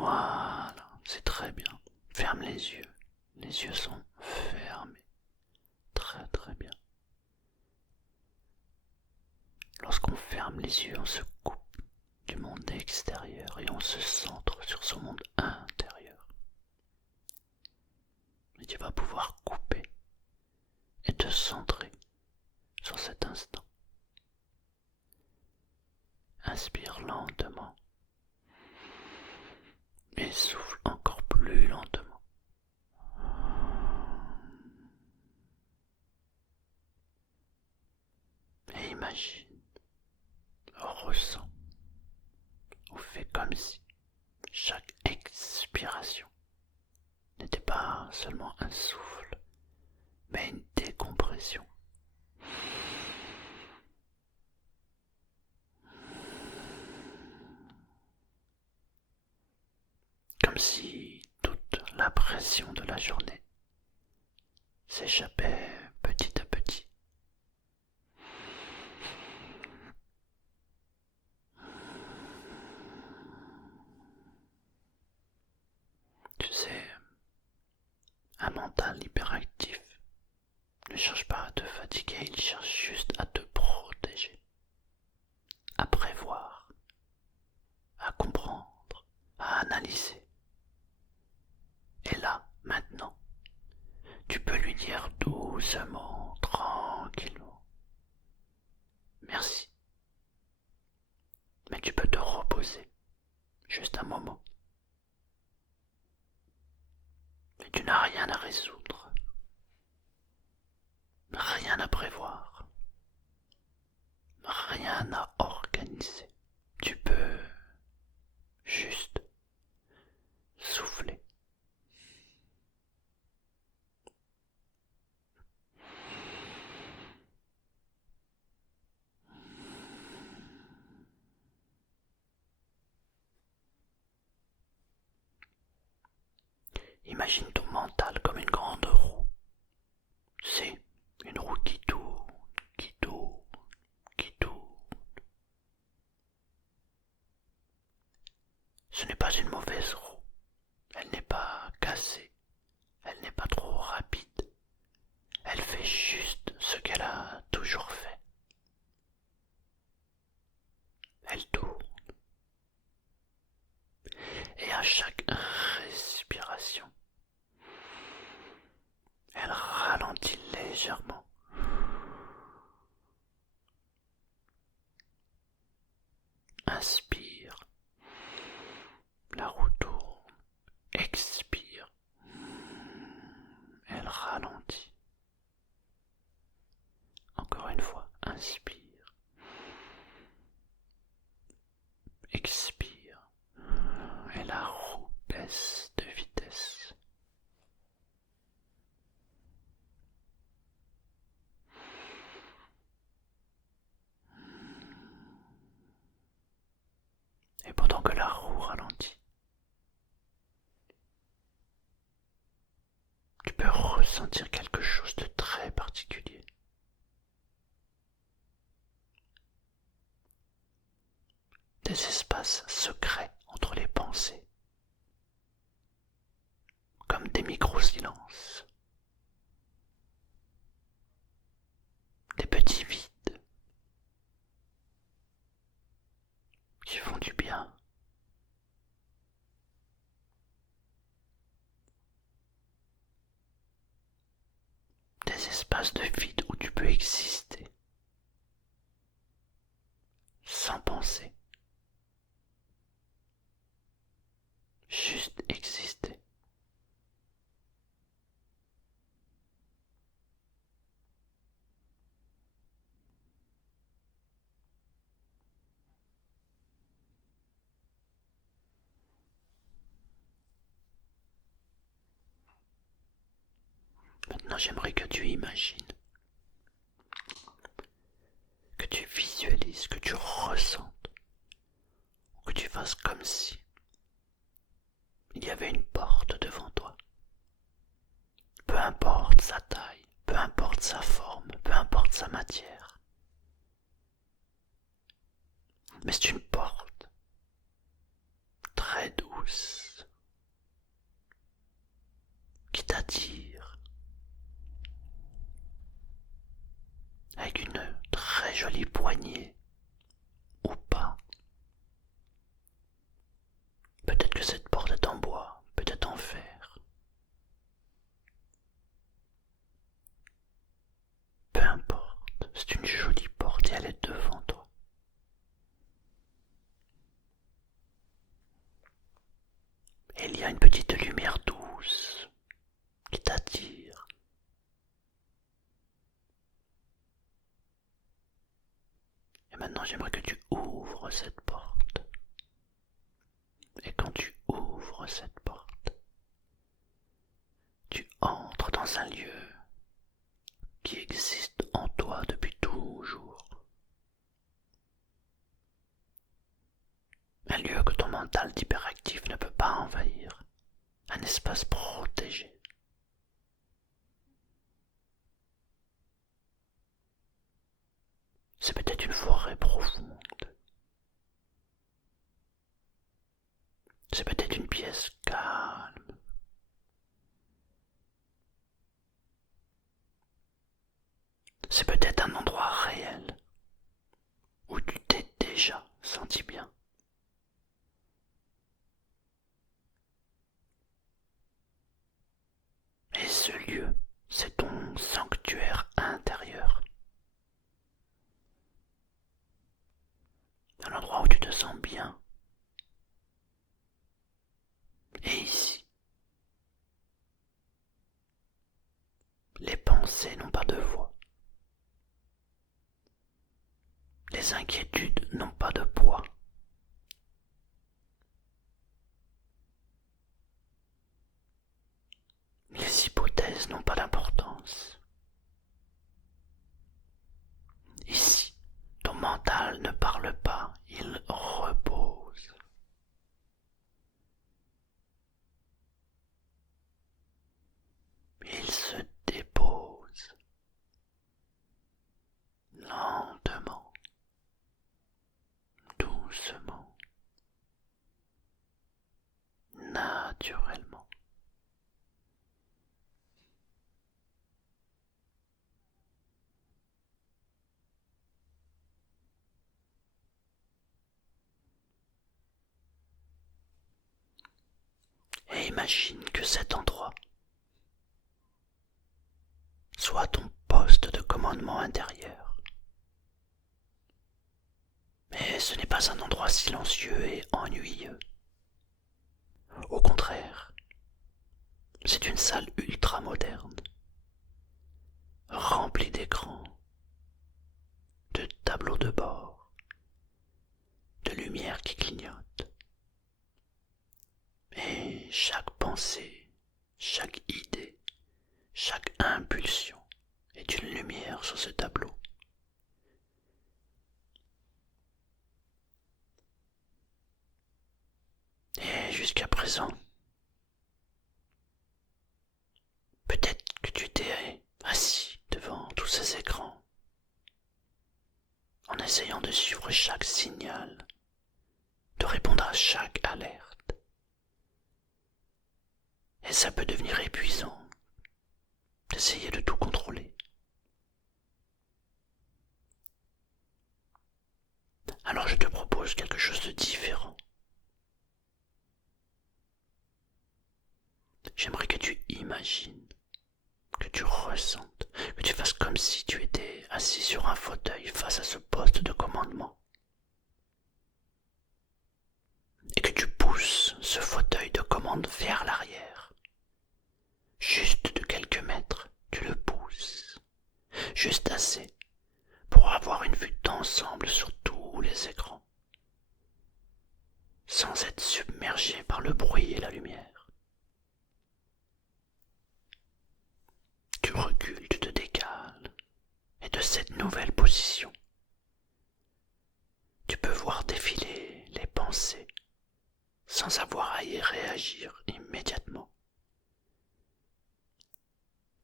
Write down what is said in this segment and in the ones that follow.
Voilà, c'est très bien. Ferme les yeux. Les yeux sont fermés. Très très bien. Lorsqu'on ferme les yeux, on se coupe du monde extérieur et on se centre sur son monde intérieur. Et tu vas pouvoir couper et te centrer sur cet instant. Inspire lentement et souffle encore plus lentement. Et imagine, ressens ou fais comme si chaque expiration n'était pas seulement un souffle, mais une décompression. Comme si toute la pression de la journée s'échappait petit à petit. Tu sais, un mental hyperactif ne cherche pas à te fatiguer, il cherche juste à te protéger, à prévoir, à comprendre, à analyser. Et là, maintenant, tu peux lui dire doucement, tranquillement, merci. Mais tu peux te reposer, juste un moment. Mais tu n'as rien à résoudre, rien à prévoir, rien à organiser. Tu peux juste souffler. Imagine ton mental comme une grande roue. C'est une roue qui tourne, qui tourne, qui tourne. Ce n'est pas une mauvaise roue. Elle n'est pas cassée. Elle n'est pas trop rapide. Elle fait juste ce qu'elle a toujours fait. Elle tourne. Et à chaque respiration, elle ralentit légèrement. Inspire. La roue tourne. Expire. Elle ralentit. Encore une fois, inspire. Expire. Et la roue baisse de vitesse. Et pendant que la roue ralentit, tu peux ressentir quelque chose de très particulier. Des espaces secrets entre les pensées, comme des micro-silences, des petits vides qui font du bien. Des espaces de vide où tu peux exister, sans penser, juste exister. Maintenant, j'aimerais que tu imagines, que tu visualises, que tu ressentes, ou que tu fasses comme si il y avait une porte devant toi. Peu importe sa taille, peu importe sa forme, peu importe sa matière. Mais c'est une porte très douce, t'attire, avec une très jolie poignée, ou pas. Peut-être que cette porte est en bois, peut-être en fer. Peu importe, c'est une jolie porte et elle est devant toi. Et il y a une petite lumière douce qui t'attire. Et maintenant j'aimerais que tu ouvres cette porte. Et quand tu ouvres cette porte, tu entres dans un lieu qui existe en toi depuis toujours. Un lieu que ton mental d'hyperactif ne peut pas envahir. Un espace protégé. C'est peut-être une forêt profonde. C'est peut-être une pièce calme. C'est peut-être un endroit réel où tu t'es déjà senti bien. Et ce lieu, c'est ton sanctuaire intérieur. Un endroit où tu te sens bien. Et ici, les pensées n'ont pas de voix. Les inquiétudes n'ont pas de poids. Les hypothèses n'ont pas d'importance. Ici, ton mental ne parle pas, il repose. Il se dépose lentement, doucement, naturellement. Et imagine que cet endroit soit ton poste de commandement intérieur. Mais ce n'est pas un endroit silencieux et ennuyeux. Au contraire, c'est une salle ultra moderne, remplie d'écrans, de tableaux de bord, de lumière qui clignote. Et chaque pensée, chaque idée, chaque impulsion est une lumière sur ce tableau. Et jusqu'à présent, peut-être que tu t'es assis devant tous ces écrans, en essayant de suivre chaque signal, de répondre à chaque alerte. Et ça peut devenir épuisant d'essayer de tout contrôler. Alors je te propose quelque chose de différent. J'aimerais que tu imagines, que tu ressentes, que tu fasses comme si tu étais assis sur un fauteuil face à ce poste de commandement. Et que tu pousses ce fauteuil de commande vers l'arrière. Juste de quelques mètres, tu le pousses. Juste assez pour avoir une vue d'ensemble sur tous les écrans. Sans être submergé par le bruit et la lumière. Tu recules, tu te décales, et de cette nouvelle position, tu peux voir défiler les pensées sans avoir à y réagir immédiatement.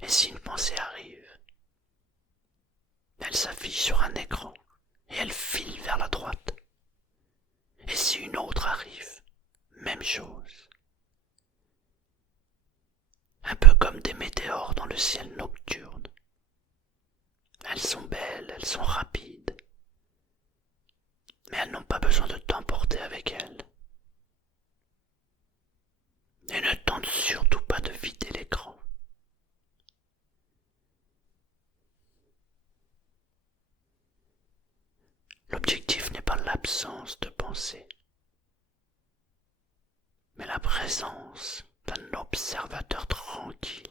Et si une pensée arrive, elle s'affiche sur un écran et elle file vers la droite. Et si une autre arrive, même chose. Un peu comme des ciel nocturne. Elles sont belles, elles sont rapides, mais elles n'ont pas besoin de t'emporter avec elles. Et ne tente surtout pas de vider l'écran. L'objectif n'est pas l'absence de pensée, mais la présence d'un observateur tranquille.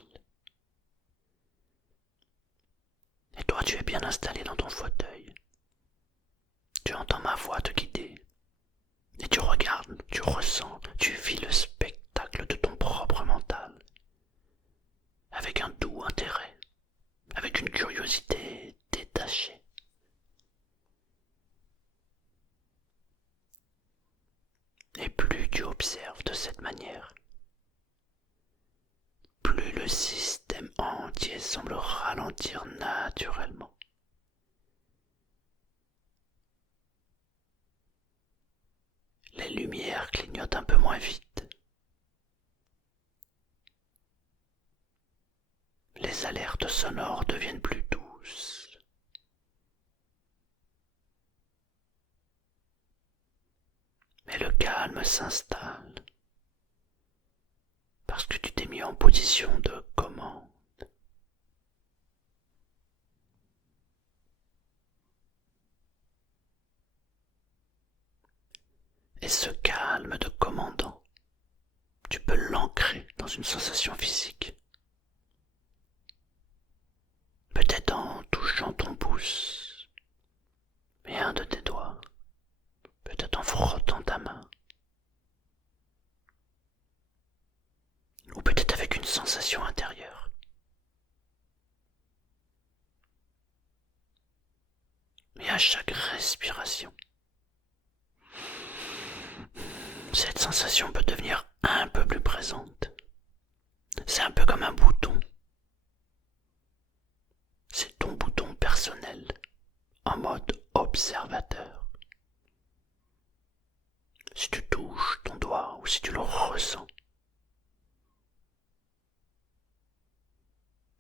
Et toi, tu es bien installé dans ton fauteuil. Tu entends ma voix te guider. Et tu regardes, tu ressens, tu vis le spectacle de ton propre mental. Avec un doux intérêt, avec une curiosité détachée. Et plus tu observes de cette manière, plus le système entier semble ralentir naturellement. Les lumières clignotent un peu moins vite. Les alertes sonores deviennent plus douces. Mais le calme s'installe parce que tu t'es mis en position de commande. Et ce calme de commandant, tu peux l'ancrer dans une sensation physique. Peut-être en touchant ton pouce et un de tes doigts, peut-être en frottant ta main, ou peut-être avec une sensation intérieure. Et à chaque respiration, cette sensation peut devenir un peu plus présente. C'est un peu comme un bouton. C'est ton bouton personnel, en mode observateur. Si tu touches ton doigt ou si tu le ressens,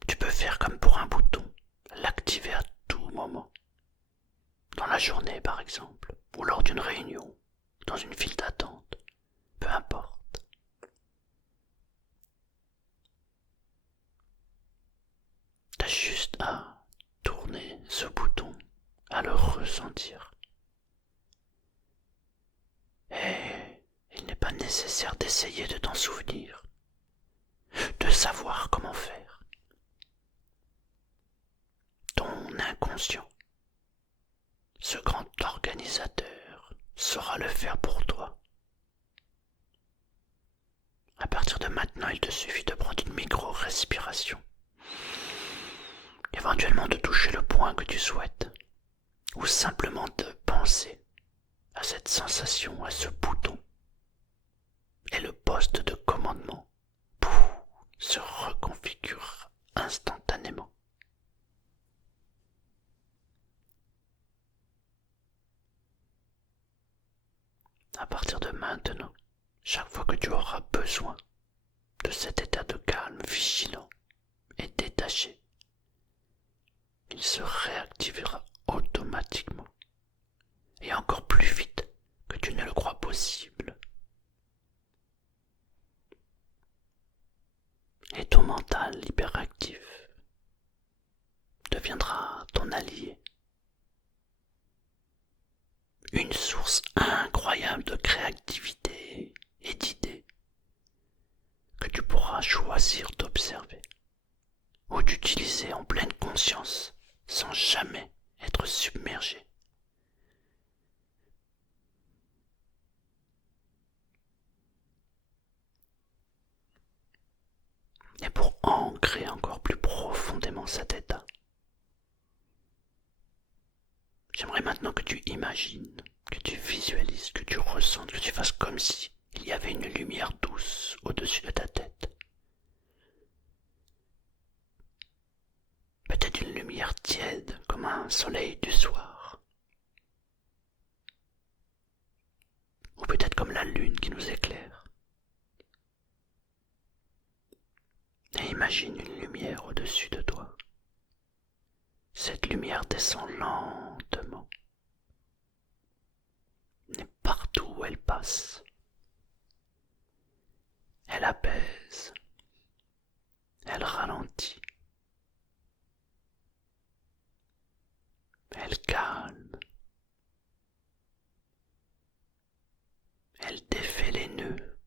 tu peux faire comme pour un bouton, l'activer à tout moment. Dans la journée par exemple, ou lors d'une réunion, dans une file d'attente, peu importe. T'as juste à tourner ce bouton, à le ressentir. Et il n'est pas nécessaire d'essayer de t'en souvenir, de savoir comment faire. Ton inconscient, ce grand organisateur, saura le faire pour toi. À partir de maintenant, il te suffit de prendre une micro-respiration. Éventuellement de toucher le point que tu souhaites, ou simplement de penser à cette sensation, à ce bouton. Et le poste de commandement se reconfigure instantanément. À partir de maintenant, chaque fois que tu auras besoin de cet état de calme vigilant et détaché, il se réactivera automatiquement et encore plus vite que tu ne le crois possible. Et ton mental hyperactif deviendra ton allié. Une source incroyable de créativité et d'idées que tu pourras choisir d'observer ou d'utiliser en pleine conscience sans jamais être submergé. Et pour ancrer encore plus profondément cet état, j'aimerais maintenant que tu imagines, que tu visualises, que tu ressentes, que tu fasses comme si il y avait une lumière douce au-dessus de ta tête. Peut-être une lumière tiède comme un soleil du soir. Ou peut-être comme la lune qui nous éclaire. Et imagine une lumière lumière au-dessus de toi. Cette lumière descend lentement, et partout où elle passe, elle apaise, elle ralentit, elle calme, elle défait les nœuds,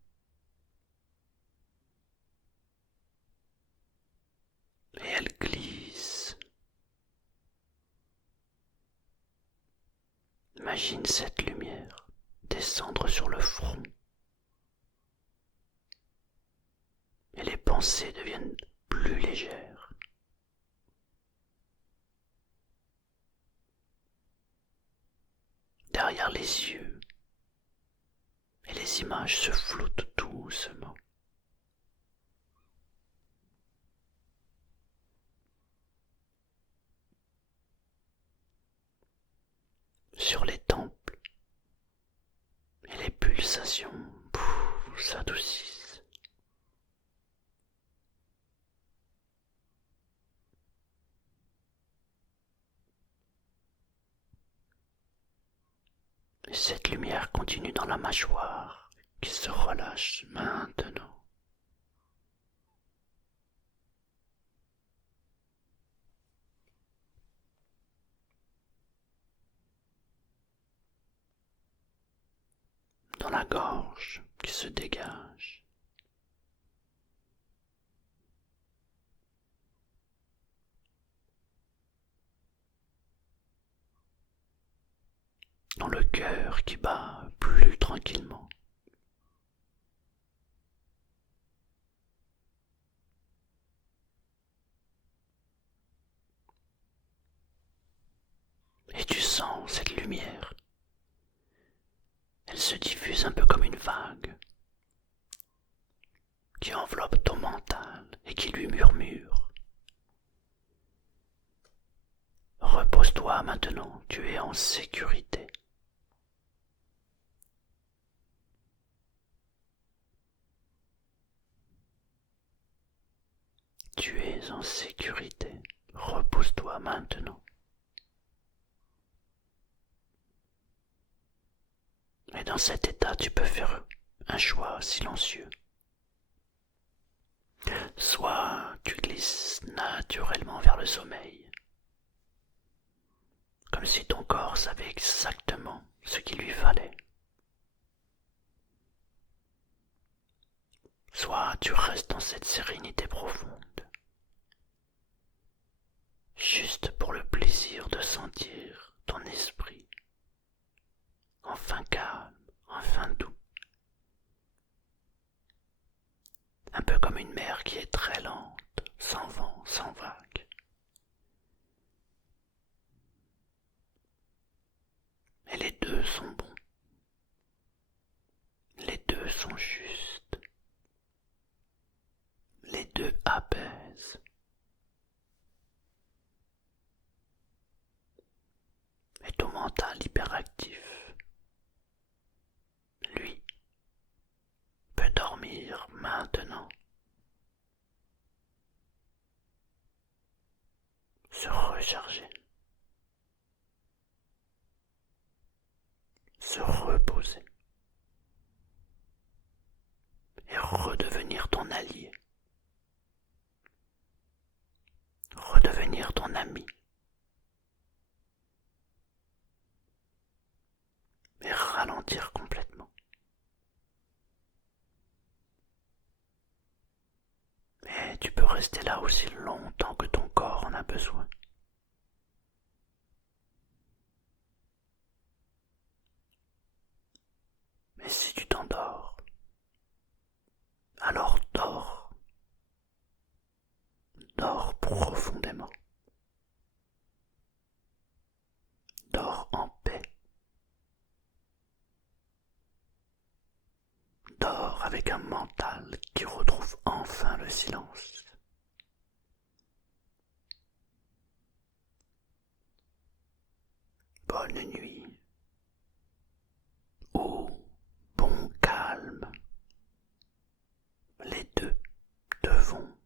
et elle glisse. Imagine cette lumière descendre sur le front, et les pensées deviennent plus légères. Derrière les yeux, et les images se floutent doucement. Sur les tempes, et les pulsations s'adoucissent. Et cette lumière continue dans la mâchoire qui se relâche maintenant. Dans la gorge qui se dégage. Dans le cœur qui bat plus tranquillement. Et tu sens cette lumière. Elle se diffuse un peu comme une vague qui enveloppe ton mental et qui lui murmure. Repose-toi maintenant, tu es en sécurité. Tu es en sécurité. Repose-toi maintenant. Et dans cet état, tu peux faire un choix silencieux. Soit tu glisses naturellement vers le sommeil, comme si ton corps savait exactement ce qu'il lui fallait. Soit tu restes dans cette sérénité profonde, juste pour le plaisir de sentir ton esprit enfin calme, enfin doux. Un peu comme une mer qui est très lente, sans vent, sans vagues. Et les deux sont bons. Les deux sont justes. Les deux apaisent. Et ton mental hyperactif, lui, peut dormir maintenant. Se recharger. Se reposer. Et redevenir ton allié. Redevenir ton ami. Et ralentir complètement. Et tu peux rester là aussi longtemps que ton corps en a besoin. Mais si tu t'endors, alors dors. Dors profondément. Dors en paix. Dors avec un mental qui retrouve enfin le silence. Bonne nuit. Ou bon calme. Les deux te vont